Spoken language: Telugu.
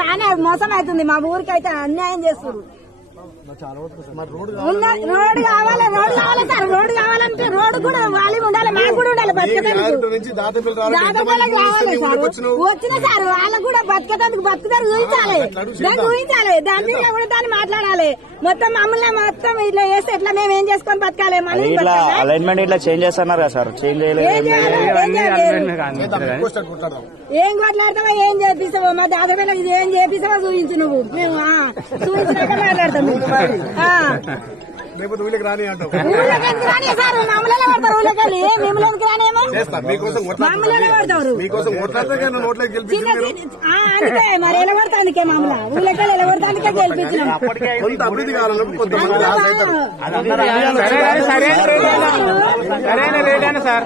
చాలా మోసం అవుతుంది. మా ఊరికి అయితే అన్యాయం చేస్తున్నారు. రోడ్డు కావాలి సార్. రోడ్డు కావాలంటే రోడ్డు కూడా వాళ్ళకి ఉండాలి, మాకు కూడా ఉండాలి. బతికేందుకు కావాలి సార్. వచ్చిన సార్ వాళ్ళకు కూడా బతికేందుకు బతుకుతారు చూపించాలి. దాన్ని చూపించాలి, దాని మీద కూడా దాన్ని మాట్లాడాలి. మొత్తం మమ్మల్ని మొత్తం ఇట్లా చేస్తే ఎట్లా మేము ఏం చేసుకొని బతకాలి? అలైన్మెంట్ ఇట్లా చేంజ్ చేస్తున్నారు కదా సార్. చేంజ్ ఏం కొట్లాడతావో ఏం చేపిస్తావో మా దాదాపు ఇది ఏం చేపిస్తావో చూపించు నువ్వు. మేము చూపించినాక మాట్లాడతాం. ఊళ్ళకి రాని అంటావు. రాని సార్ మమ్మల్ని పడతారు. ఊళ్ళకి మిమ్మల్ని రానేమో మమ్మల్ని పడతారు. అందుకే మరి ఎలా పడతానికే మమ్మల్ని ఊళ్ళకి ఎలా పడతానికే గెలిపించినాం. అభివృద్ధి కావాలని సరైన రేట్ అయినా సార్.